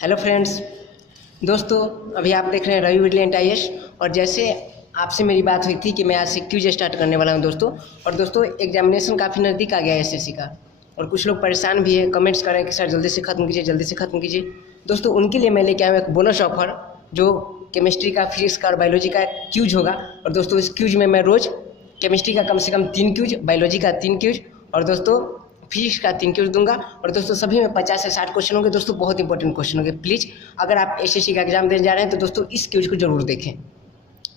Hello friends, दोस्तों अभी आप देख रहे हैं रवि ब्रिलियंट आईएएस। और जैसे आपसे मेरी बात हुई थी कि मैं आज से क्विज स्टार्ट करने वाला हूं दोस्तों। और दोस्तों एग्जामिनेशन काफ़ी नज़दीक आ गया है एसएससी का, और कुछ लोग परेशान भी है, कमेंट्स कर रहे हैं कि सर जल्दी से ख़त्म कीजिए, जल्दी से ख़त्म कीजिए। दोस्तों उनके लिए मैं लेके आया हूं एक बोनस ऑफर, जो केमिस्ट्री का, फिजिक्स का और बायोलॉजी का क्यूज होगा। और दोस्तों इस क्यूज में मैं रोज़ केमिस्ट्री का कम से कम 3 क्यूज, बायोलॉजी का 3 क्यूज और दोस्तों फिजिक्स का 3 क्यूज दूंगा। और दोस्तों सभी में 50 से 60 क्वेश्चन होंगे दोस्तों, बहुत इंपॉर्टेंट क्वेश्चन होंगे। प्लीज़ अगर आप एसएससी का एग्जाम देने जा रहे हैं तो दोस्तों इस क्यूज को जरूर देखें।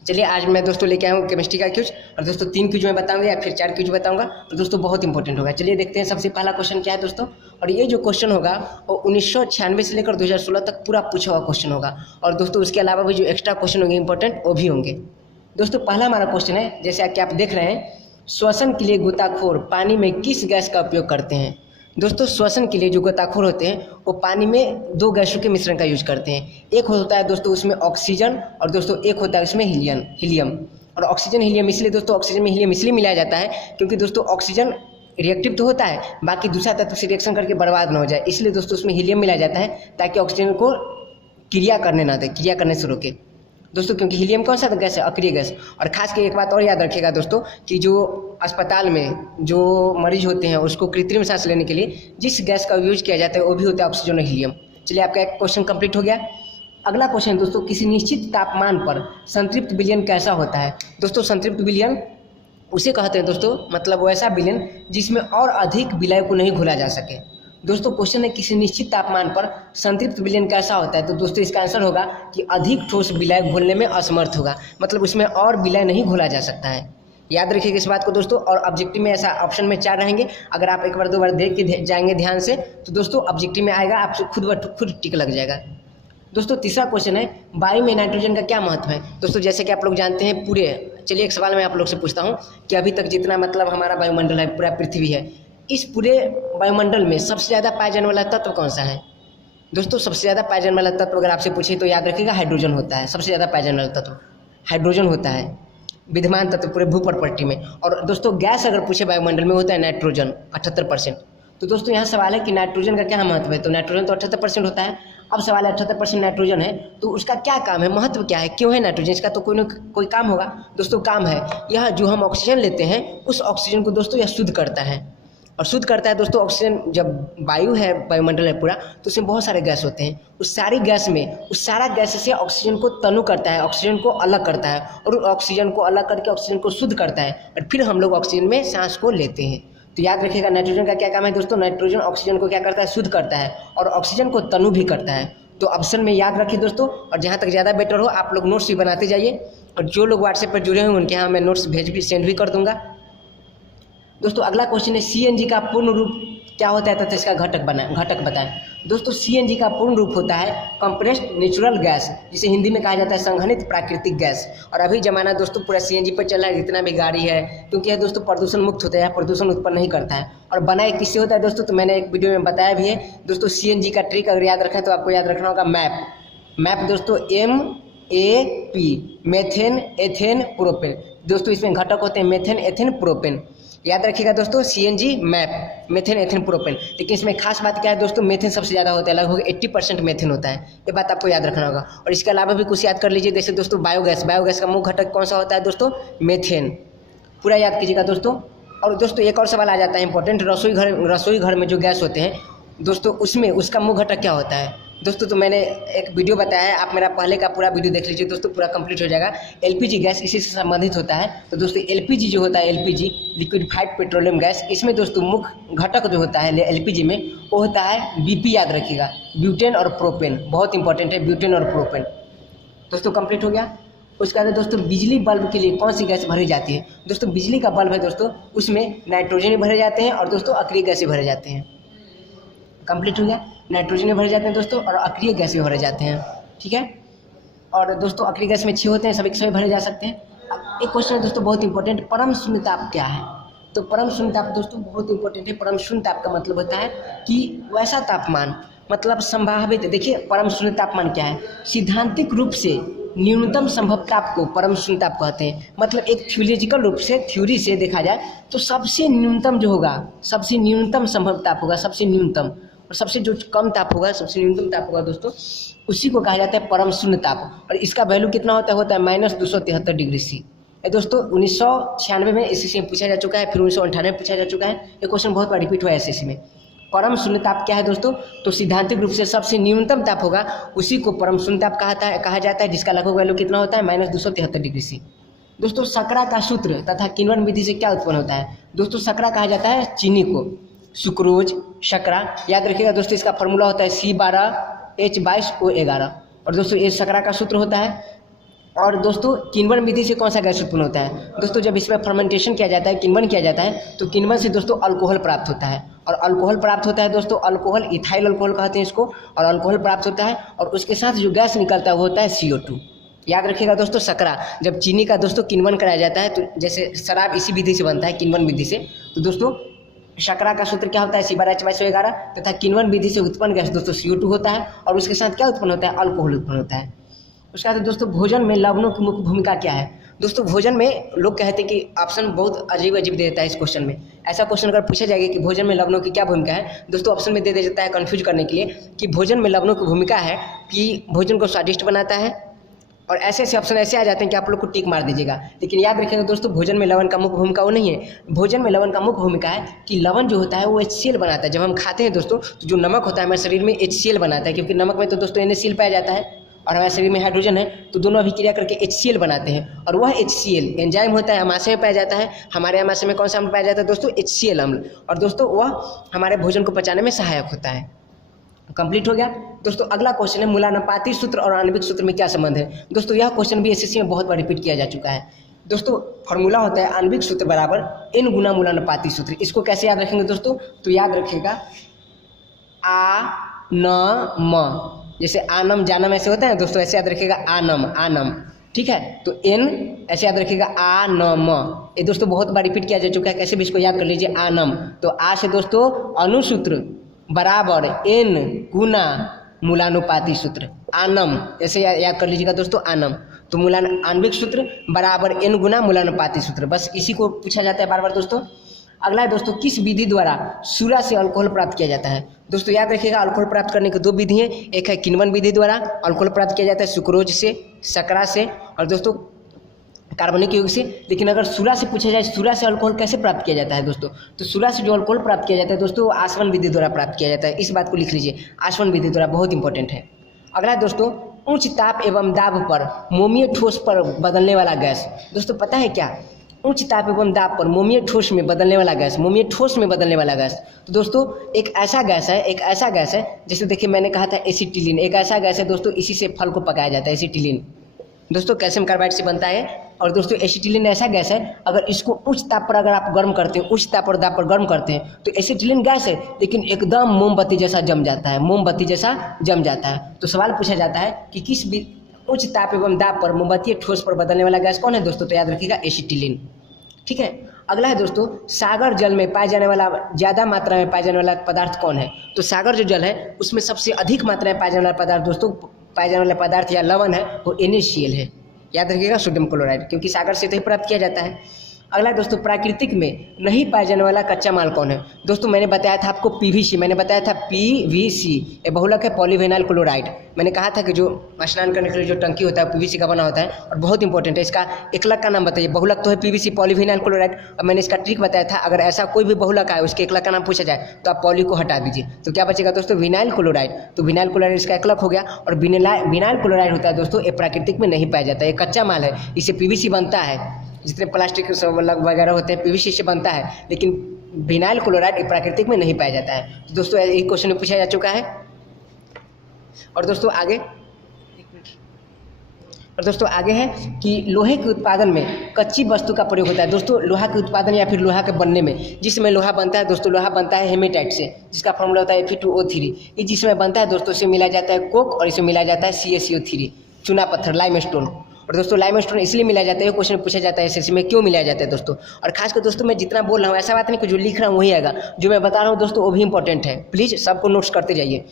चलिए आज मैं दोस्तों लेके आया हूँ केमिस्ट्री का क्यूज, और दोस्तों 3 क्यूज मैं बताऊंगा या फिर 4 क्यूज बताऊंगा, और दोस्तों बहुत इंपॉर्टेंट होगा। चलिए देखते हैं सबसे पहला क्वेश्चन क्या है दोस्तों। और ये जो क्वेश्चन होगा वो 1996 से लेकर 2016 तक पूरा पूछा हुआ क्वेश्चन होगा। और दोस्तों उसके अलावा भी जो एक्स्ट्रा क्वेश्चन होंगे इंपॉर्टेंट, वो भी होंगे। दोस्तों पहला हमारा क्वेश्चन है, जैसे कि आप देख रहे हैं, श्वसन के लिए गोताखोर पानी में किस गैस का उपयोग करते हैं। दोस्तों श्वसन के लिए जो गोताखोर होते हैं वो पानी में 2 गैसों के मिश्रण का यूज करते हैं। एक होता है दोस्तों उसमें ऑक्सीजन, और दोस्तों एक होता है उसमें हीलियम। और ऑक्सीजन हीलियम इसलिए दोस्तों ऑक्सीजन में हीलियम इसलिए मिलाया जाता है क्योंकि दोस्तों ऑक्सीजन रिएक्टिव तो होता है, बाकी दूसरा तत्व से रिएक्शन करके बर्बाद ना हो जाए, इसलिए दोस्तों उसमें हीलियम मिलाया जाता है ताकि ऑक्सीजन को क्रिया करने ना दे, क्रिया करने से रोके दोस्तों। क्योंकि हीलियम कौन सा गैस है, अक्रिय गैस। और खास के एक बात और याद रखिएगा दोस्तों कि जो अस्पताल में जो मरीज होते हैं उसको कृत्रिम सांस लेने के लिए जिस गैस का यूज किया जाता है वो भी होता है ऑक्सीजन और हीलियम। चलिए आपका एक क्वेश्चन कंप्लीट हो गया। अगला क्वेश्चन दोस्तों, किसी निश्चित तापमान पर संतृप्त विलयन कैसा होता है। दोस्तों संतृप्त विलयन उसे कहते हैं दोस्तों, मतलब वैसा विलयन जिसमें और अधिक विलय को नहीं घोला जा सके। दोस्तों क्वेश्चन है किसी निश्चित तापमान पर संतृप्त विलयन कैसा होता है, तो दोस्तों इसका आंसर होगा कि अधिक ठोस विलय घोलने में असमर्थ होगा, मतलब उसमें और विलय नहीं घोला जा सकता है। याद रखिएगा इस बात को दोस्तों। और ऑब्जेक्टिव में ऐसा ऑप्शन में 4 रहेंगे, अगर आप एक बार 2 बार देख के जाएंगे ध्यान से तो दोस्तों ऑब्जेक्टिव में आएगा, आपसे खुद टिक लग जाएगा। दोस्तों तीसरा क्वेश्चन है, वायु में नाइट्रोजन का क्या महत्व है। दोस्तों जैसे कि आप लोग जानते हैं पूरे, चलिए एक सवाल मैं आप लोग से पूछता हूँ कि अभी तक जितना मतलब हमारा वायुमंडल है, पूरा पृथ्वी है, इस पूरे वायुमंडल में सबसे ज़्यादा पाया जाने वाला तत्व कौन सा है। दोस्तों सबसे ज़्यादा पाया जाने वाला तत्व अगर आपसे पूछे तो याद रखिएगा हाइड्रोजन होता है। सबसे ज़्यादा पाया जाने वाला तत्व हाइड्रोजन होता है, विद्यमान तत्व पूरे भूप्रपट्टी में। और दोस्तों गैस अगर पूछे वायुमंडल में होता है नाइट्रोजन 78%। तो दोस्तों यहाँ सवाल है कि नाइट्रोजन का क्या महत्व है, तो नाइट्रोजन तो 78% होता है। अब सवाल है 78% नाइट्रोजन है तो उसका क्या काम है, महत्व क्या है, क्यों है नाइट्रोजन, इसका तो कोई ना कोई काम होगा। दोस्तों काम है, यह जो हम ऑक्सीजन लेते हैं उस ऑक्सीजन को दोस्तों यह शुद्ध करता है। और शुद्ध करता है दोस्तों ऑक्सीजन, जब वायु है, वायुमंडल है पूरा, तो उसमें बहुत सारे गैस होते हैं। उस सारी गैस में उस सारा गैस से ऑक्सीजन को तनु करता है, ऑक्सीजन को अलग करता है, और उस ऑक्सीजन को अलग करके ऑक्सीजन को शुद्ध करता है, और फिर हम लोग ऑक्सीजन में सांस को लेते हैं। तो याद रखिएगा नाइट्रोजन का क्या काम है दोस्तों, नाइट्रोजन ऑक्सीजन को क्या करता है, शुद्ध करता है, और ऑक्सीजन को तनु भी करता है। तो ऑप्शन में याद रखिए दोस्तों। और जहाँ तक ज़्यादा बेटर हो आप लोग नोट्स भी बनाते जाइए, और जो लोग व्हाट्सएप पर जुड़े हुए उनके यहाँ मैं नोट्स सेंड भी कर दूंगा। दोस्तों अगला क्वेश्चन है, सीएनजी का पूर्ण रूप क्या होता है तथा इसका घटक बताएं। दोस्तों सीएनजी का पूर्ण रूप होता है कंप्रेस्ड नेचुरल गैस, जिसे हिंदी में कहा जाता है संघनित प्राकृतिक गैस। और अभी जमाना दोस्तों पूरा सीएनजी पर चल रहा है, जितना भी गाड़ी है, क्योंकि यह दोस्तों प्रदूषण मुक्त होता है, प्रदूषण उत्पन्न नहीं करता है। और बनाए किससे होता है दोस्तों, तो मैंने एक वीडियो में बताया भी है दोस्तों। सीएनजी का ट्रिक अगर याद रखें तो आपको याद रखना होगा मैप दोस्तों, MAP, मेथेन एथेन प्रोपेन। दोस्तों इसमें घटक होते हैं मेथेन एथेन प्रोपेन। याद रखिएगा दोस्तों CNG map, methane ethane propane. लेकिन इसमें खास बात क्या है दोस्तों, मेथेन सबसे ज़्यादा होता है, लगभग 80% मेथेन होता है, ये बात आपको याद रखना होगा। और इसके अलावा भी कुछ याद कर लीजिए, जैसे दोस्तों बायोगैस का मुख्य घटक कौन सा होता है दोस्तों, मेथेन, पूरा याद कीजिएगा दोस्तों। और दोस्तों एक और सवाल आ जाता है इंपॉर्टेंट, रसोई घर में जो गैस होते हैं दोस्तों उसमें उसका मुख्य घटक क्या होता है दोस्तों। तो मैंने एक वीडियो बताया है, आप मेरा पहले का पूरा वीडियो देख लीजिए दोस्तों, पूरा कंप्लीट हो जाएगा। एलपीजी गैस इसी से संबंधित होता है। तो दोस्तों एलपीजी जो होता है, एलपीजी लिक्विफाइड पेट्रोलियम गैस, इसमें दोस्तों मुख्य घटक जो होता है एलपीजी में वो होता है बीपी, याद रखिएगा, ब्यूटेन और प्रोपेन, बहुत इंपॉर्टेंट है ब्यूटेन और प्रोपेन। दोस्तों कंप्लीट हो गया। उसके बाद दोस्तों बिजली बल्ब के लिए कौन सी गैस भरी जाती है। दोस्तों बिजली का बल्ब है दोस्तों, उसमें नाइट्रोजन भरे जाते हैं और दोस्तों अक्रिय गैसें भरे जाते हैं। कंप्लीट हो गया, नाइट्रोजन में भरे जाते हैं दोस्तों और अक्रिय गैस में भरे जाते हैं, ठीक है। और दोस्तों अक्रिय गैस में 6 होते हैं, सभी के सभी भरे जा सकते हैं। अब एक क्वेश्चन है दोस्तों बहुत इंपॉर्टेंट, परम शून्य ताप क्या है। तो परम शून्य ताप दोस्तों बहुत इंपॉर्टेंट है। परम शून्य ताप का मतलब होता है कि वैसा तापमान, मतलब संभावित, देखिए परम शून्य तापमान क्या है, सिद्धांतिक रूप से न्यूनतम संभव ताप को परम शून्य ताप कहते हैं। मतलब एक थियोलॉजिकल रूप से, थ्योरी से देखा जाए तो सबसे न्यूनतम जो होगा, सबसे न्यूनतम संभव ताप होगा, सबसे न्यूनतम। और सबसे जो कम ताप होगा, सबसे न्यूनतम ताप होगा दोस्तों, उसी को कहा जाता है परम शून्य ताप। और इसका वैल्यू कितना होता है -273 डिग्री सी। दोस्तों 1996 में एसएससी में पूछा जा चुका है, फिर 1998 में पूछा जा चुका है। ये क्वेश्चन बहुत बार रिपीट हुआ है एसएससी में। परम शून्य ताप क्या है दोस्तों? तो सिद्धांतिक रूप से सबसे न्यूनतम ताप होगा उसी को परम शून्य ताप कहा जाता है, जिसका लगभग वैल्यू कितना होता है -273 डिग्री सी। दोस्तों शकरा का सूत्र तथा किण्वन विधि से क्या उत्पन्न होता है? दोस्तों शकरा कहा जाता है चीनी को, सुक्रोज शकरा। याद रखिएगा दोस्तों, इसका फॉर्मूला होता है C12H22O11। और दोस्तों ये शकरा का सूत्र होता है। और दोस्तों किण्वन विधि से कौन सा गैस उत्पन्न होता है? दोस्तों जब इसमें फर्मेंटेशन किया जाता है, किण्वन किया जाता है, तो किण्वन से दोस्तों अल्कोहल प्राप्त होता है। और अल्कोहल प्राप्त होता है दोस्तों, अल्कोहल इथाइल अल्कोहल कहते हैं इसको, और अल्कोहल प्राप्त होता है और उसके साथ जो गैस निकलता है वो होता है CO2। याद रखिएगा दोस्तों, शकरा जब चीनी का दोस्तों किण्वन कराया जाता है, तो जैसे शराब इसी विधि से बनता है, किण्वन विधि से, तो दोस्तों शकरा का सूत्र क्या होता है C12H22O11 तथा किण्वन विधि से उत्पन्न गैस दोस्तों CO2 होता है और उसके साथ क्या उत्पन्न होता है? अल्कोहल उत्पन्न होता है। उसके बाद दोस्तों भोजन में लवणों की मुख्य भूमिका क्या है? दोस्तों भोजन में लोग कहते हैं कि ऑप्शन बहुत अजीब दे देता है इस क्वेश्चन में। ऐसा क्वेश्चन अगर पूछा जाएगा कि भोजन में लवणों की क्या भूमिका है, दोस्तों ऑप्शन में दे दिया जाता है कन्फ्यूज करने के लिए कि भोजन में लवणों की भूमिका है कि भोजन को स्वादिष्ट बनाता है। और ऐसे ऐसे ऑप्शन ऐसे आ जाते हैं कि आप लोग को टिक मार दीजिएगा। लेकिन याद रखिएगा दोस्तों, भोजन में लवण का मुख्य भूमिका वो नहीं है। भोजन में लवण का मुख्य भूमिका है कि लवण जो होता है वो HCl बनाता है। जब हम खाते हैं दोस्तों, तो जो नमक होता है हमारे शरीर में HCl बनाता है, क्योंकि नमक में तो दोस्तों NaCl पाया जाता है और हमारे शरीर में हाइड्रोजन है, तो दोनों अभिक्रिया करके HCl बनाते हैं। और वह HCl एंजाइम होता है, अमाशय में पाया जाता है। हमारे अमाशय में कौन सा अम्ल पाया जाता है दोस्तों? HCl अम्ल। और दोस्तों वह हमारे भोजन को पचाने में सहायक होता है। कंप्लीट हो गया। दोस्तों अगला क्वेश्चन है मूलानुपाती सूत्र और आणविक सूत्र में क्या संबंध है? दोस्तों यह क्वेश्चन भी एसएससी में बहुत बार रिपीट किया जा चुका है। दोस्तों फॉर्मूला होता है आणविक सूत्र बराबर n गुना मूलानुपाती सूत्र। इसको कैसे याद रखेंगे दोस्तों? तो याद रखिएगा आ न म, जैसे आनम जानम ऐसे होता है दोस्तों, ऐसे याद रखिएगा आनम आनम, ठीक है। तो n ऐसे याद रखिएगा आ न म। ये दोस्तों बहुत बार रिपीट किया जा चुका है, कैसे भी इसको याद कर लीजिए आनम। तो आ से दोस्तों अनुसूत्र बराबर n गुना मूलानुपाती सूत्र आनम, ऐसे याद कर लीजिएगा दोस्तों आनम। तो आणविक सूत्र बराबर n गुना मूलानुपाती सूत्र, बस इसी को पूछा जाता है बार बार दोस्तों। अगला है दोस्तों किस विधि द्वारा सूरा से अल्कोहल प्राप्त किया जाता है? दोस्तों याद रखिएगा अल्कोहल प्राप्त करने की दो विधि हैं। एक है किण्वन विधि द्वारा अल्कोहल प्राप्त किया जाता है, सुक्रोज से, शकरा से और दोस्तों कार्बनिक यौगिक से। लेकिन अगर सूरा से पूछा जाए सूरा से अल्कोहल कैसे प्राप्त किया जाता है दोस्तों, तो सूरा से जो अल्कोहल प्राप्त किया जाता है दोस्तों आसवन विधि द्वारा प्राप्त किया जाता है। इस बात को लिख लीजिए, आसवन विधि द्वारा, बहुत इंपॉर्टेंट है। अगला दोस्तों उच्च ताप एवं दाब पर मोमीय ठोस पर बदलने वाला गैस। दोस्तों पता है क्या? उच्च ताप एवं दाब पर मोमीय ठोस में बदलने वाला गैस, मोमीय ठोस में बदलने वाला गैस। तो दोस्तों एक ऐसा गैस है जैसे देखिए मैंने कहा था एसिटिलीन, एक ऐसा गैस है दोस्तों, इसी से फल को पकाया जाता है। एसिटिलीन दोस्तों कैल्शियम कार्बाइड से बनता है। और दोस्तों एसिटिलीन ऐसा गैस है, अगर इसको उच्च ताप पर अगर आप गर्म करते हैं, उच्च ताप और दाब पर गर्म करते हैं, तो एसिटिलीन गैस है लेकिन एकदम मोमबत्ती जैसा जम जाता है, मोमबत्ती जैसा जम जाता है। तो सवाल पूछा जाता है कि किस उच्च ताप एवं दाब पर मोमबत्ती ठोस पर बदलने वाला गैस कौन है दोस्तों? तो याद रखिएगा एसिटिलीन, ठीक है। अगला है दोस्तों सागर जल में पाए जाने वाला ज़्यादा मात्रा में पाए जाने वाला पदार्थ कौन है? तो सागर जो जल है उसमें सबसे अधिक मात्रा में पाए जाने वाला पदार्थ दोस्तों, पाए जाने वाला पदार्थ या लवण है वो NaCl है। याद रखिएगा सोडियम क्लोराइड, क्योंकि सागर से तो ही प्राप्त किया जाता है। अगला दोस्तों प्राकृतिक में नहीं पाया जाने वाला कच्चा माल कौन है? दोस्तों मैंने बताया था आपको PVC, मैंने बताया था PVC, ये बहुलक है पॉलीविनाइल क्लोराइड। मैंने कहा था कि जो स्नान करने के लिए जो टंकी होता है PVC का बना होता है और बहुत इंपॉर्टेंट है। इसका एकलक का नाम बताइए। बहुलक तो है PVC पॉलीविनाइल क्लोराइड, और मैंने इसका ट्रिक बताया था, अगर ऐसा कोई भी बहुलक आए उसके एकलक का नाम पूछा जाए तो आप पॉली को हटा दीजिए, तो क्या बचेगा दोस्तों? Vinyl chloride. तो विनाइल क्लोराइड इसका एकलक हो गया। और विनाइल क्लोराइड होता है दोस्तों, ये प्राकृतिक में नहीं पाया जाता है, ये कच्चा माल है, इससे PVC बनता है। जितने प्लास्टिक वगैरह होते हैं PVC से बनता है, लेकिन विनाइल क्लोराइड प्राकृतिक में नहीं पाया जाता है। तो दोस्तों एक क्वेश्चन में पूछा जा चुका है। और दोस्तों आगे है कि लोहे के उत्पादन में कच्ची वस्तु का प्रयोग होता है। दोस्तों लोहा के उत्पादन या फिर लोहा के बनने में जिसमें लोहा बनता है दोस्तों, लोहा बनता है हेमेटाइट से, जिसका फॉर्मूला होता है Fe2O3। ये जिसमें बनता है दोस्तों इसमें मिला जाता है कोक और इसमें मिला जाता है CaCO3, चूना पत्थर लाइमस्टोन। और दोस्तों लाइमस्टोन इसलिए मिला जाता है, क्वेश्चन पूछा जाता है एसएससी में, क्यों मिलाया जाता है दोस्तों। और खासकर दोस्तों मैं जितना बोल रहा हूँ ऐसा बात नहीं कि जो लिख रहा हूँ वही आएगा, जो मैं बता रहा हूँ दोस्तों वो भी इंपॉर्टेंट है, प्लीज़ सबको नोट्स करते जाइए।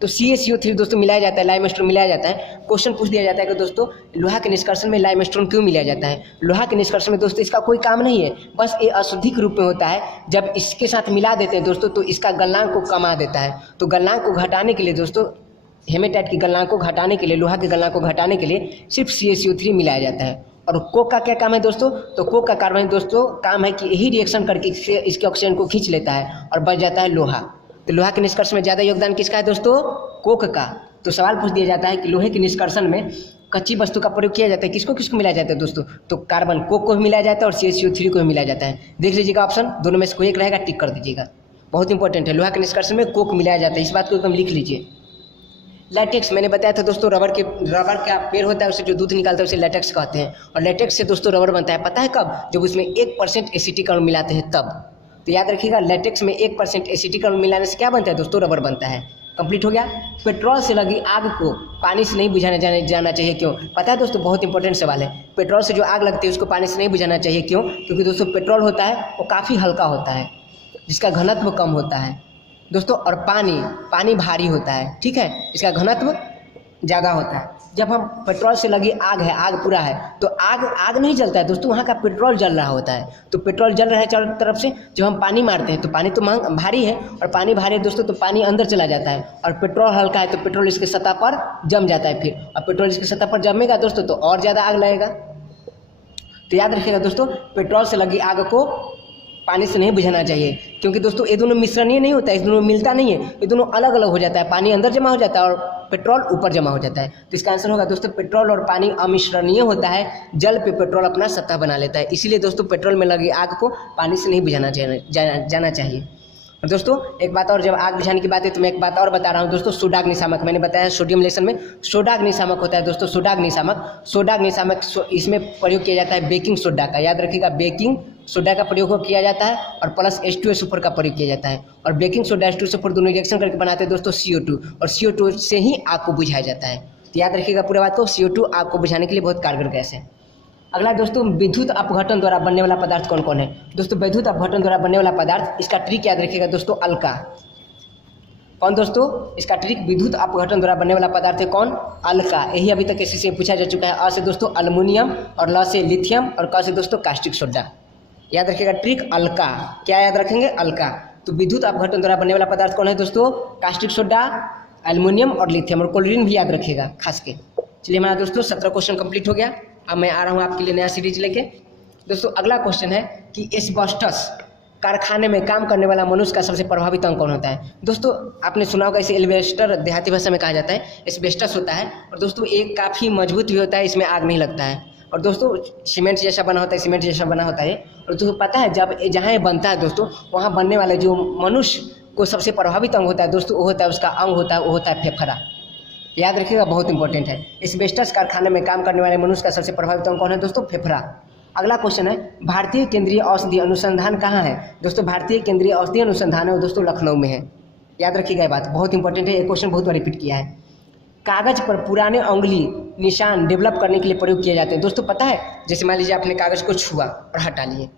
तो CaCO3 दोस्तों मिलाया जाता है, लाइमस्टोन मिलाया जाता है। क्वेश्चन पूछ दिया जाता है कि दोस्तों लोहा के निष्कर्षण में लाइमस्टोन क्यों मिलाया जाता है। लोहा के निष्कर्षण में दोस्तों इसका कोई काम नहीं है, बस ये अशुद्धि के रूप में होता है। जब इसके साथ मिला देते हैं दोस्तों तो इसका गलनांक को कमा देता है। तो गलनांक को घटाने के लिए दोस्तों, हेमेटाइट की गलनांक को घटाने के लिए, लोहा के गलनांक को घटाने के लिए सिर्फ CaCO3 मिलाया जाता है। और कोक का क्या काम है दोस्तों, तो कोक का कार्बन दोस्तों काम है कि यही रिएक्शन करके इसके ऑक्सीजन को खींच लेता है और बच जाता है लोहा। तो लोहा के निष्कर्षण में ज़्यादा योगदान किसका है दोस्तों, कोक का। तो सवाल पूछ दिया जाता है कि लोहे के निष्कर्षण में कच्ची वस्तु का प्रयोग किया जाता है, किसको किसको मिलाया जाता है दोस्तों, तो कार्बन कोक को भी मिलाया जाता है और CaCO3 को भी मिलाया जाता है। देख लीजिएगा ऑप्शन, दोनों में से कोई एक रहेगा, टिक कर दीजिएगा। बहुत इंपॉर्टेंट है, लोहा के निष्कर्षण में कोक मिलाया जाता है, इस बात को एकदम लिख लीजिए। लैटेक्स मैंने बताया था दोस्तों, रबर का पेड़ होता है, उससे जो दूध निकालता है उसे लैटेक्स कहते हैं। और लैटेक्स से दोस्तों रबर बनता है, पता है कब, जब उसमें 1% एसिटिक अम्ल मिलाते हैं तब। तो याद रखिएगा, लैटेक्स में 1% एसिटिक अम्ल मिलाने से क्या बनता है दोस्तों, रबर बनता है। कंप्लीट हो गया। पेट्रोल से लगी आग को पानी से नहीं बुझाना जाना चाहिए, क्यों, पता है दोस्तों, बहुत इंपॉर्टेंट सवाल है। पेट्रोल से जो आग लगती है उसको पानी से नहीं बुझाना चाहिए, क्यों, क्योंकि दोस्तों पेट्रोल होता है वो काफ़ी हल्का होता है, जिसका घनत्व कम होता है दोस्तों। और पानी भारी होता है, ठीक है, इसका घनत्व ज़्यादा होता है। जब हम पेट्रोल से लगी आग है, आग पूरा है, तो आग नहीं जलता है दोस्तों, वहाँ का पेट्रोल जल रहा होता है। तो पेट्रोल जल रहा है चारों तरफ से, जब हम पानी मारते हैं तो पानी तो भारी है, और पानी भारी है दोस्तों तो पानी अंदर चला जाता है, और पेट्रोल हल्का है तो पेट्रोल इसके सतह पर जम जाता है फिर, और पेट्रोल इसके सतह पर जमेगा दोस्तों तो और ज़्यादा आग लगेगा। तो याद रखिएगा दोस्तों, पेट्रोल से लगी आग को पानी से नहीं बुझाना चाहिए, क्योंकि दोस्तों ये दोनों मिश्रणीय नहीं होता है, इस दोनों मिलता नहीं है, ये दोनों अलग अलग हो जाता है। पानी अंदर जमा हो जाता है और पेट्रोल ऊपर जमा हो जाता है। तो इसका आंसर होगा दोस्तों, पेट्रोल और पानी अमिश्रणीय होता है, जल पे पेट्रोल अपना सत्ता बना लेता है, इसीलिए दोस्तों पेट्रोल में लगी आग को पानी से नहीं बुझाना जाना चाहिए। और दोस्तों एक बात और, जब आग बुझाने की बात है तो मैं एक बात और बता रहा हूँ दोस्तों, सोडाग्नि शामक, मैंने बताया सोडियम लेशन में सोडाग्नि शामक होता है दोस्तों, सोडाग्नि शामक इसमें प्रयोग किया जाता है बेकिंग सोडा का, याद रखिएगा, बेकिंग सोडा का प्रयोग किया जाता है, और प्लस H2SO4 का प्रयोग किया जाता है। और बेकिंग सोडा H2SO4 दोनों रिएक्शन करके बनाते हैं दोस्तों CO2, और CO2 से ही आग को बुझाया जाता है। तो याद रखिएगा पूरी बात को, CO2 आग को बुझाने के लिए बहुत कारगर गैस है। अगला दोस्तों, विद्युत अपघटन द्वारा बनने वाला पदार्थ कौन कौन है दोस्तों, विद्युत अपघटन द्वारा बनने वाला पदार्थ, इसका ट्रिक याद रखिएगा दोस्तों, अल्का। कौन दोस्तों, इसका ट्रिक, विद्युत अपघटन द्वारा बनने वाला पदार्थ है कौन, अल्का। यही अभी तक इसी से पूछा जा चुका है। अ से दोस्तों अल्युमिनियम, और ल से लिथियम, और क से दोस्तों कास्टिक सोडा। याद रखिएगा ट्रिक अल्का, क्या याद रखेंगे, अल्का। तो विद्युत अपघटन द्वारा बनने वाला पदार्थ कौन है दोस्तों, कास्टिक सोडा, एल्युमिनियम और लिथियम, और क्लोरीन भी याद रखिएगा खास के। चलिए हमारा दोस्तों 17 क्वेश्चन कंप्लीट हो गया। अब मैं आ रहा हूँ आपके लिए नया सीरीज लेके। दोस्तों अगला क्वेश्चन है कि एस्बेस्टस कारखाने में काम करने वाला मनुष्य का सबसे प्रभावित अंग कौन होता है। दोस्तों आपने सुना होगा, इसे एल्वेस्टर देहाती भाषा में कहा जाता है, एस्बेस्टस होता है। और दोस्तों एक काफ़ी मजबूत भी होता है, इसमें आग नहीं लगता है, और दोस्तों सीमेंट जैसा बना होता है, सीमेंट जैसा बना होता है। और दोस्तों पता है, जब जहाँ ये बनता है दोस्तों, वहाँ बनने वाले जो मनुष्य को सबसे प्रभावित अंग होता है दोस्तों, वो होता है, उसका अंग होता है, वो होता है फेफड़ा। याद रखिएगा, बहुत इंपॉर्टेंट है। एस्बेस्टस कारखाने में काम करने वाले मनुष्य का सबसे प्रभावित अंग कौन है दोस्तों, फेफड़ा। अगला क्वेश्चन है, भारतीय केंद्रीय औषधि अनुसंधान कहाँ है दोस्तों, भारतीय केंद्रीय औषधि अनुसंधान है वो दोस्तों लखनऊ में है। याद रखिएगा, ये बात बहुत इंपॉर्टेंट है, ये क्वेश्चन बहुत बार रिपीट किया है। कागज पर पुराने उंगली निशान डेवलप करने के लिए प्रयोग किए जाते हैं दोस्तों, पता है, जैसे मान लीजिए आपने कागज को छुआ और हटा लिए,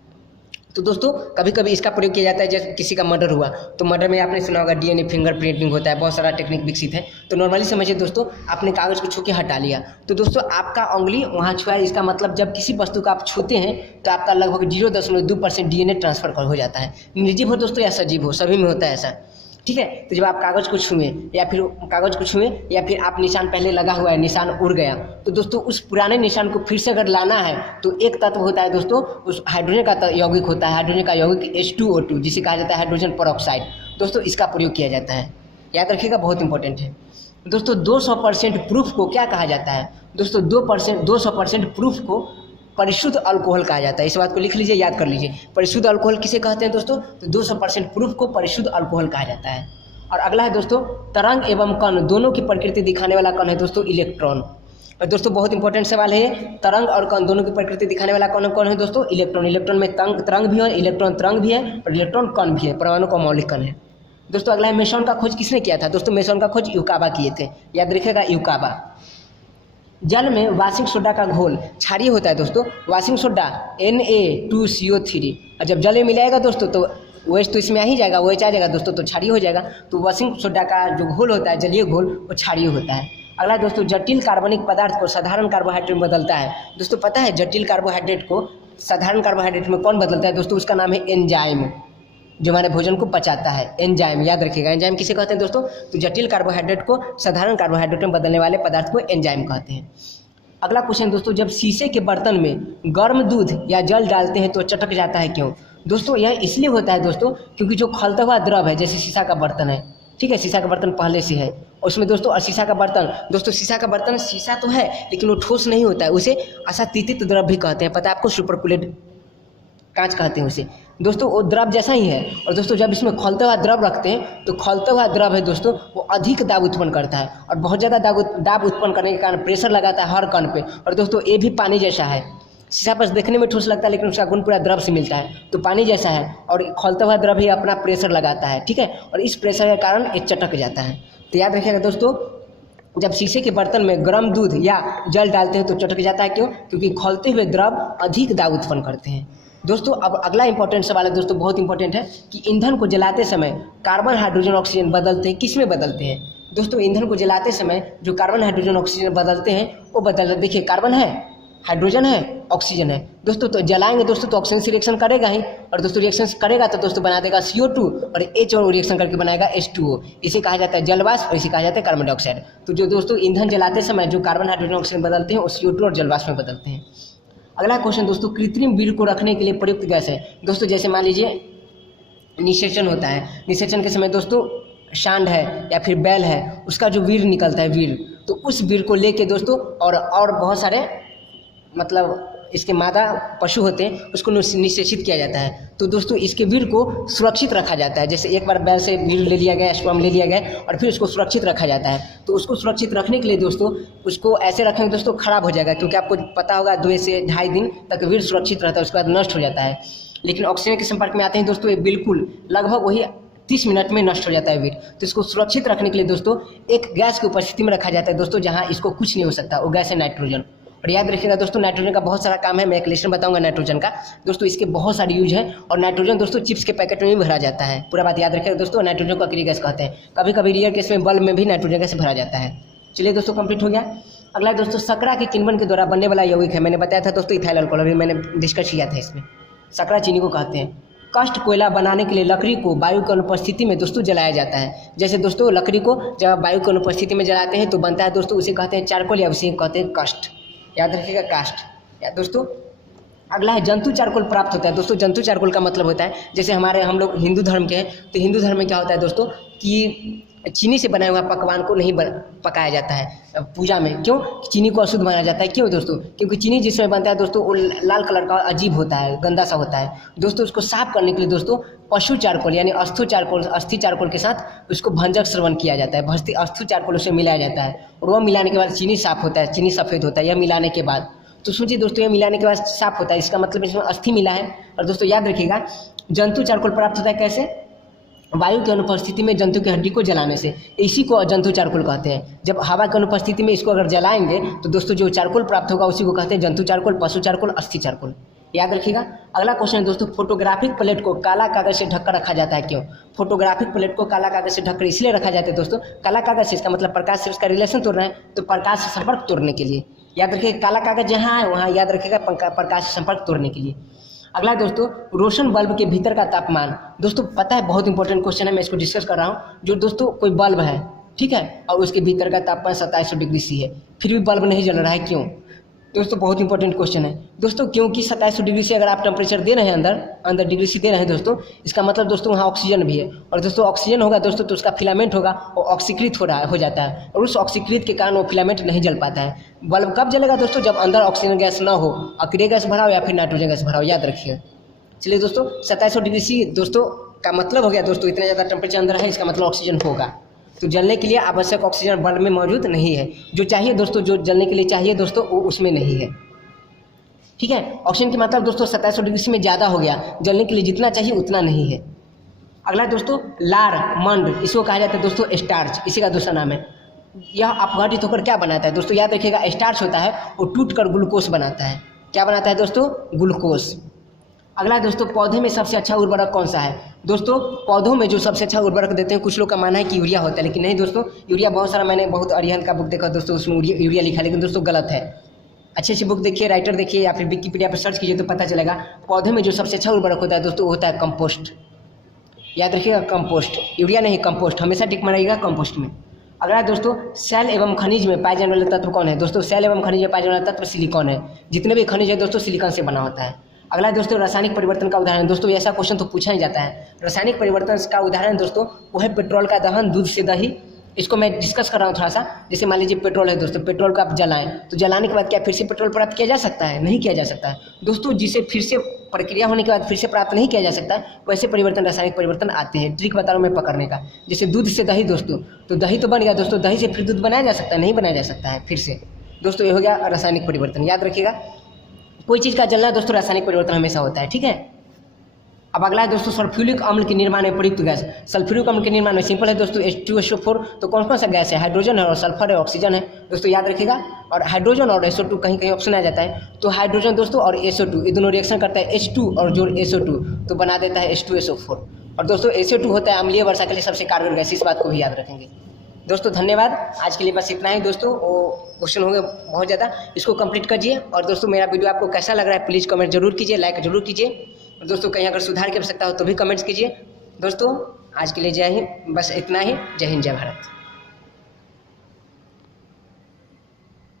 तो दोस्तों कभी कभी इसका प्रयोग किया जाता है। जैसे किसी का मर्डर हुआ तो मर्डर में आपने सुना होगा DNA फिंगरप्रिंटिंग होता है, बहुत सारा टेक्निक विकसित है। तो नॉर्मली समझिए दोस्तों, आपने कागज को छू के हटा लिया, तो दोस्तों आपका उंगली वहाँ छुआ, इसका मतलब जब किसी वस्तु को आप छूते हैं तो आपका लगभग 0.2% DNA ट्रांसफर हो जाता है। निर्जीव हो दोस्तों या सजीव हो, सभी में होता है ऐसा, ठीक है। तो जब आप कागज़ को छुएँ या फिर आप निशान पहले लगा हुआ है, निशान उड़ गया, तो दोस्तों उस पुराने निशान को फिर से अगर लाना है तो एक तत्व होता है दोस्तों, उस हाइड्रोजन का यौगिक होता है, हाइड्रोजन का यौगिक H2O2, जिसे कहा जाता है हाइड्रोजन पेरोक्साइड। दोस्तों इसका प्रयोग किया जाता है, याद रखिएगा, बहुत इंपॉर्टेंट है। दोस्तों 200% प्रूफ को क्या कहा जाता है दोस्तों, 200% प्रूफ को परिशुद्ध अल्कोहल कहा जाता है। इस बात को लिख लीजिए, याद कर लीजिए, परिशुद्ध अल्कोहल किसे कहते हैं दोस्तों, तो 200% प्रूफ को परिशुद्ध अल्कोहल कहा जाता है। और अगला है दोस्तों, तरंग एवं कण दोनों की प्रकृति दिखाने वाला कण है दोस्तों, इलेक्ट्रॉन। और दोस्तों बहुत इंपॉर्टेंट सवाल है, तरंग और कण दोनों की प्रकृति दिखाने वाला कौन है दोस्तों, इलेक्ट्रॉन। इलेक्ट्रॉन में तरंग भी है, इलेक्ट्रॉन तरंग भी है, और इलेक्ट्रॉन कण भी है, परमाणु का मौलिक कण है। दोस्तों अगला है, मेसॉन का खोज किसने किया था दोस्तों, मेसॉन का खोज यूकाबा किए थे, याद रखिएगा, यूकाबा। जल में वाशिंग सोडा का घोल क्षारीय होता है दोस्तों, वाशिंग सोडा Na2CO3, और जब जल में मिलाएगा दोस्तों तो ओ एच तो इसमें आ ही जाएगा, ओ एच आ जाएगा दोस्तों तो क्षारीय हो जाएगा। तो वॉशिंग सोडा का जो घोल होता है, जलीय घोल, वो क्षारीय होता है। अगला दोस्तों, जटिल कार्बनिक पदार्थ को साधारण कार्बोहाइड्रेट में बदलता है। दोस्तों पता है जटिल कार्बोहाइड्रेट को साधारण कार्बोहाइड्रेट में कौन बदलता है दोस्तों? उसका नाम है एंजाइम, जो हमारे भोजन को पचाता है। एंजाइम याद रखिएगा, एंजाइम किसे कहते हैं दोस्तों? तो जटिल कार्बोहाइड्रेट को साधारण कार्बोहाइड्रेट में बदलने वाले पदार्थ को एंजाइम कहते हैं। अगला क्वेश्चन दोस्तों, जब शीशे के बर्तन में गर्म दूध या जल डालते हैं तो चटक जाता है, क्यों? दोस्तों यह इसलिए होता है दोस्तों क्योंकि जो खौलता हुआ द्रव है, जैसे शीशा का बर्तन है, ठीक है, शीशा का बर्तन पहले से है उसमें दोस्तों, और शीशा का बर्तन दोस्तों, शीशा का बर्तन शीशा तो है लेकिन वो ठोस नहीं होता है, उसे आशातीत द्रव भी कहते हैं, पता है आपको? सुपरकुलेट कांच कहते हैं उसे दोस्तों, वो द्रव जैसा ही है। और दोस्तों जब इसमें खौलता हुआ द्रव रखते हैं तो खौलता हुआ द्रव है दोस्तों, वो अधिक दाब उत्पन्न करता है, और बहुत ज़्यादा दाब उत्पन्न करने के कारण प्रेशर लगाता है हर कण पे। और दोस्तों ये भी पानी जैसा है, शीशा पर देखने में ठोस लगता है लेकिन उसका गुण पूरा द्रव से मिलता है, तो पानी जैसा है, और खौलता हुआ द्रव ही अपना प्रेशर लगाता है, ठीक है, और इस प्रेशर के कारण ये चटक जाता है। तो याद रखिएगा दोस्तों, जब शीशे के बर्तन में गर्म दूध या जल डालते हैं तो चटक जाता है, क्यों? क्योंकि खौलते हुए द्रव अधिक दाब उत्पन्न करते हैं। दोस्तों अब अगला इंपॉर्टेंट सवाल है दोस्तों, बहुत इंपॉर्टेंट है कि ईंधन को जलाते समय कार्बन हाइड्रोजन ऑक्सीजन बदलते हैं, किस में बदलते हैं? दोस्तों ईंधन को जलाते समय जो कार्बन हाइड्रोजन ऑक्सीजन बदलते हैं वो देखिए, कार्बन है, हाइड्रोजन है, ऑक्सीजन है दोस्तों। तो जलाएंगे दोस्तों तो ऑक्सीजन से रिएक्शन करेगा ही, और दोस्तों रिएक्शन करेगा तो दोस्तों बना देगा CO2, और H और रिएक्शन करके बनाएगा H2O। इसे कहा जाता है जलवाष्प, और इसे कहा जाता है कार्बन डाइऑक्साइड। तो जो दोस्तों ईंधन जलाते समय जो कार्बन हाइड्रोजन ऑक्सीजन बदलते हैं वो CO2 और जलवाष्प में बदलते हैं। अगला क्वेश्चन दोस्तों, कृत्रिम वीर्य को रखने के लिए प्रयुक्त गैस है। दोस्तों जैसे मान लीजिए निषेचन होता है, निषेचन के समय दोस्तों सांड है या फिर बैल है, उसका जो वीर्य निकलता है वीर्य, तो उस वीर्य को लेके दोस्तों और बहुत सारे मतलब इसके मादा पशु होते हैं उसको निषेचित किया जाता है। तो दोस्तों इसके वीर्य को सुरक्षित रखा जाता है, जैसे एक बार बैल से वीर्य ले लिया गया, स्पर्म ले लिया गया और फिर उसको सुरक्षित रखा जाता है। तो उसको सुरक्षित रखने के लिए दोस्तों उसको ऐसे रखेंगे दोस्तों खराब हो जाएगा, क्योंकि आपको पता होगा 2 से 2.5 दिन तक वीर्य सुरक्षित रहता है, उसके बाद नष्ट हो जाता है। लेकिन ऑक्सीजन के संपर्क में आते हैं दोस्तों ये बिल्कुल लगभग वही 30 मिनट में नष्ट हो जाता है वीर्य। तो इसको सुरक्षित रखने के लिए दोस्तों एक गैस की उपस्थिति में रखा जाता है दोस्तों, जहाँ इसको कुछ नहीं हो सकता, वो गैस है नाइट्रोजन। और याद रखिएगा दोस्तों नाइट्रोजन का बहुत सारा काम है, मैं एक लेसन बताऊंगा नाइट्रोजन का दोस्तों, इसके बहुत सारे यूज है। और नाइट्रोजन दोस्तों चिप्स के पैकेट में भी भरा जाता है, पूरा बात याद रखिएगा दोस्तों। नाइट्रोजन को अक्रिय गैस कहते हैं, कभी कभी रियर केस में बल्ब में भी नाइट्रोजन गैस भरा जाता है। चलिए दोस्तों कंप्लीट हो गया। अगला दोस्तों शकरा के किण्वन के द्वारा बनने वाला यौगिक है, मैंने बताया था दोस्तों इथाइल अल्कोहल, अभी मैंने डिस्कस किया था इसमें। शकरा चीनी को कहते हैं। काष्ठ कोयला बनाने के लिए लकड़ी को वायु की अनुपस्थिति में दोस्तों जलाया जाता है। जैसे दोस्तों लकड़ी को जब वायु की अनुपस्थिति में जलाते हैं तो बनता है दोस्तों, उसे कहते हैं चारकोल या उसे कहते हैं काष्ठ, याद रखिएगा काष्ठ। या दोस्तों अगला है जंतु चारकोल प्राप्त होता है। दोस्तों जंतु चारकोल का मतलब होता है, जैसे हम लोग हिंदू धर्म के हैं, तो हिंदू धर्म में क्या होता है दोस्तों कि चीनी से बनाया हुआ पकवान को नहीं पकाया जाता है पूजा में। क्यों? चीनी को अशुद्ध माना जाता है। क्यों दोस्तों? क्योंकि चीनी जिसमें बनता है दोस्तों वो लाल कलर का अजीब होता है, गंदा सा होता है दोस्तों। उसको साफ करने के लिए दोस्तों पशु चारकोल यानी अस्थि चारकोल के साथ उसको भंजक श्रवण किया जाता है, अस्थि चारकोल उसे मिलाया जाता है, और वह मिलाने के बाद चीनी साफ होता है, चीनी सफ़ेद होता है यह मिलाने के बाद। तो सोचिए दोस्तों, ये मिलाने के बाद साफ होता है, इसका मतलब इसमें अस्थि मिला है। और दोस्तों याद रखिएगा जंतु चारकोल प्राप्त होता है कैसे? वायु की अनुपस्थिति में जंतु की हड्डी को जलाने से, इसी को जंतु चारकोल कहते हैं। जब हवा की अनुपस्थिति में इसको अगर जलाएंगे तो दोस्तों जो चारकोल प्राप्त होगा उसी को कहते हैं जंतु चारकोल, पशु चारकोल, अस्थि चारकोल, याद रखिएगा। अगला क्वेश्चन है दोस्तों, फोटोग्राफिक प्लेट को काला कागज से ढककर रखा जाता है। क्यों? फोटोग्राफिक प्लेट को काला कागज से ढककर इसलिए रखा जाता है दोस्तों, काला कागज से इसका मतलब प्रकाश से उसका रिलेशन तोड़ना है, तो प्रकाश से संपर्क तोड़ने के लिए, याद रखिएगा काला कागज जहाँ है वहाँ याद रखिएगा प्रकाश से संपर्क तोड़ने के लिए। अगला दोस्तों, रोशन बल्ब के भीतर का तापमान। दोस्तों पता है बहुत इंपॉर्टेंट क्वेश्चन है, मैं इसको डिस्कस कर रहा हूँ। जो दोस्तों कोई बल्ब है, ठीक है, और उसके भीतर का तापमान 2700 डिग्री सी है, फिर भी बल्ब नहीं जल रहा है, क्यों? दोस्तों बहुत इंपॉर्टेंट क्वेश्चन है दोस्तों, क्योंकि 2700 डिग्री से अगर आप टेम्परेचर दे रहे हैं अंदर डिग्री से दे रहे हैं दोस्तों, इसका मतलब दोस्तों वहाँ ऑक्सीजन भी है, और दोस्तों ऑक्सीजन होगा दोस्तों तो उसका फिलामेंट होगा, वो ऑक्सीकृत हो जाता है, और उस ऑक्सीकृत के कारण वो फिलामेंट नहीं जल पाता है। बल्ब कब जलेगा दोस्तों? जब अंदर ऑक्सीजन गैस ना हो, अक्रिय गैस भरा हो या फिर नाइट्रोजन गैस भरा हो, याद रखिए। चलिए दोस्तों 2700 डिग्री सी दोस्तों का मतलब हो गया दोस्तों इतना ज़्यादा टेम्परेचर अंदर है, इसका मतलब ऑक्सीजन होगा। तो जलने के लिए आवश्यक ऑक्सीजन बल्ब में मौजूद नहीं है, जो चाहिए दोस्तों, जो जलने के लिए चाहिए दोस्तों वो उसमें नहीं है, ठीक है। ऑक्सीजन की मात्रा दोस्तों 2700 डिग्री सी में ज़्यादा हो गया, जलने के लिए जितना चाहिए उतना नहीं है। अगला दोस्तों लार मंड, इसको कहा जाता है दोस्तों स्टार्च, इसी का दूसरा नाम है। यह अपघटित होकर क्या बनाता है दोस्तों? याद रखिएगा स्टार्च होता है वो टूट कर ग्लूकोज बनाता है। क्या बनाता है दोस्तों? ग्लूकोज। अगला है दोस्तों, पौधे में सबसे अच्छा उर्वरक कौन सा है? दोस्तों पौधों में जो सबसे अच्छा उर्वरक देते हैं, कुछ लोग का मानना है कि यूरिया होता है, लेकिन नहीं दोस्तों। यूरिया बहुत सारा, मैंने बहुत अरिहंत का बुक देखा दोस्तों, उसमें यूरिया लिखा है, लेकिन दोस्तों गलत है। अच्छी अच्छी बुक देखिए, राइटर देखिए, या फिर विकिपीडिया पर सर्च कीजिए तो पता चलेगा। पौधे में जो सबसे अच्छा उर्वरक होता है दोस्तों, वो होता है कंपोस्ट। याद रखिएगा, कंपोस्ट, यूरिया नहीं, कंपोस्ट हमेशा टिक मारिएगा कंपोस्ट में। अगला दोस्तों, सेल एवं खनिज में पाए जाने वाले तत्व कौन है? दोस्तों सेल एवं खनिज में पाए जाने वाला तत्व सिलिकॉन है। जितने भी खनिज है दोस्तों सिलिकॉन से बना होता है। अगला है दोस्तों, रासायनिक परिवर्तन का उदाहरण। दोस्तों ऐसा क्वेश्चन तो पूछा ही जाता है। रासायनिक परिवर्तन का उदाहरण दोस्तों वो है पेट्रोल का दहन, दूध से दही। इसको मैं डिस्कस कर रहा हूँ थोड़ा सा। जैसे मान लीजिए पेट्रोल है दोस्तों, पेट्रोल को आप जलाएं तो जलाने के बाद क्या फिर से पेट्रोल प्राप्त किया जा सकता है? नहीं किया जा सकता है दोस्तों। जिसे फिर से प्रक्रिया होने के बाद फिर से प्राप्त नहीं किया जा सकता है, वैसे परिवर्तन, रासायनिक परिवर्तन आते हैं। ट्रिक बता रहा हूँ मैं पकड़ने का। जैसे दूध से दही दोस्तों, तो दही तो बन गया दोस्तों, दही से फिर दूध बनाया जा सकता है? नहीं बनाया जा सकता है फिर से दोस्तों। ये हो गया रासायनिक परिवर्तन, याद रखिएगा। कोई चीज़ का जलना दोस्तों रासायनिक परिवर्तन हमेशा होता है, ठीक है। अब अगला है दोस्तों, सल्फ्यूरिक अम्ल के निर्माण में प्रयुक्त गैस। सल्फ्यूरिक अम्ल के निर्माण में सिंपल है दोस्तों, H2SO4। तो कौन कौन सा गैस है? हाइड्रोजन है और सल्फर है, ऑक्सीजन है दोस्तों, याद रखिएगा। और हाइड्रोजन और SO2 कहीं कहीं ऑप्शन आ जाता है, तो हाइड्रोजन दोस्तों और SO2 ये दोनों रिएक्शन करता है, H2 और जो SO2 तो बना देता है H2SO4। और दोस्तों SO2 होता है अम्लीय वर्षा के लिए सबसे कारगर गैस, इस बात को भी याद रखेंगे दोस्तों। धन्यवाद, आज के लिए बस इतना ही दोस्तों। वो क्वेश्चन होंगे बहुत ज़्यादा, इसको कंप्लीट कीजिए। और दोस्तों मेरा वीडियो आपको कैसा लग रहा है प्लीज़ कमेंट जरूर कीजिए, लाइक जरूर कीजिए। और दोस्तों कहीं अगर सुधार की आवश्यकता हो तो भी कमेंट्स कीजिए दोस्तों। आज के लिए जय हिंद, बस इतना ही। जय हिंद, जय भारत।